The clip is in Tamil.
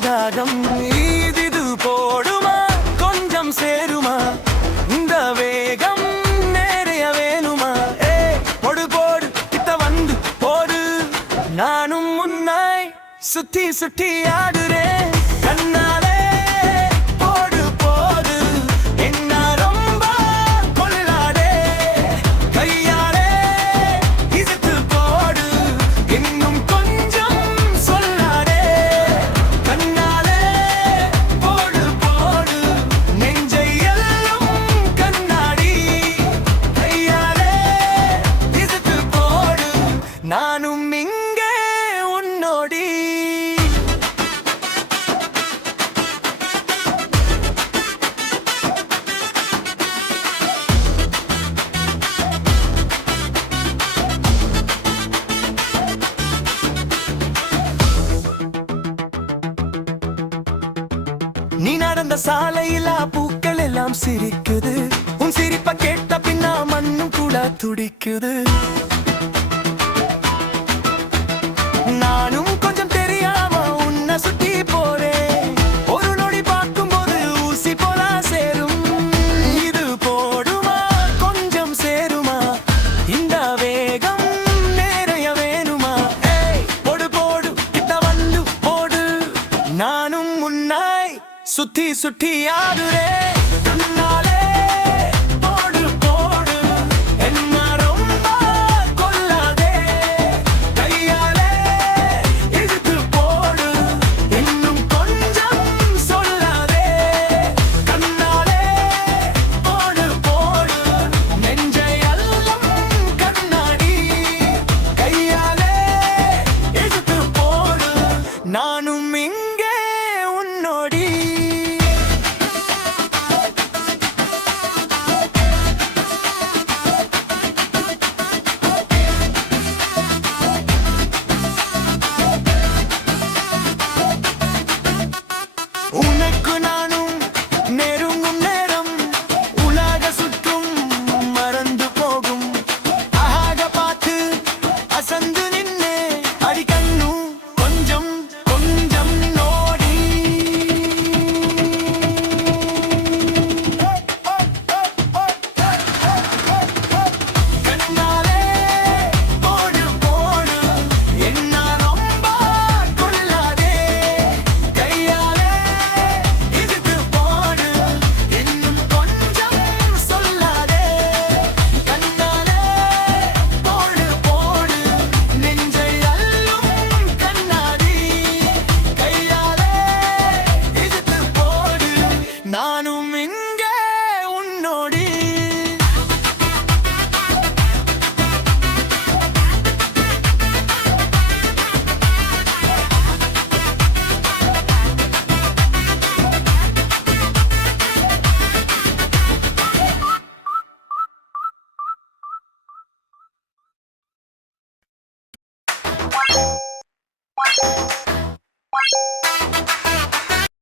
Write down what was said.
தாகம் இது போடுமா கொஞ்சம் சேருமா இந்த வேகம் நிறைய வேணுமா போடு போடு கிட்ட வந்து போடு நானும் முன்னாய் சுத்தி சுத்தி ஆடுறேன் கண்ணாலே போடு போடு என்ன ரொம்ப கொள்ளாடே கையாலே இழுத்து போடு இன்னும் கொஞ்சம் சொல்லாடே கண்ணாலே போடு போடு நெஞ்சை எல்லாம் கண்ணாடி கையாலே இழுத்து போடு நானும் இங்கே உன்னோடி நீ நடந்த சாலையில பூக்கள் எல்லாம் சிரிக்குது உன் சிரிப்ப கேட்ட பின்னா மண்ணும் கூட துடிக்குது நானும் கொஞ்சம் தெரியாம உன்னை சுத்தி போறேன் ஒரு நொடி பார்க்கும்போது ஊசி போல சேரும் இது போடுமா கொஞ்சம் சேருமா இந்த வேகம் நிறைய வேணுமா போடு போடு கிட்ட வந்து போடு நானும் முன்னாய் சுத்தி சுத்தி ஆடுறேன்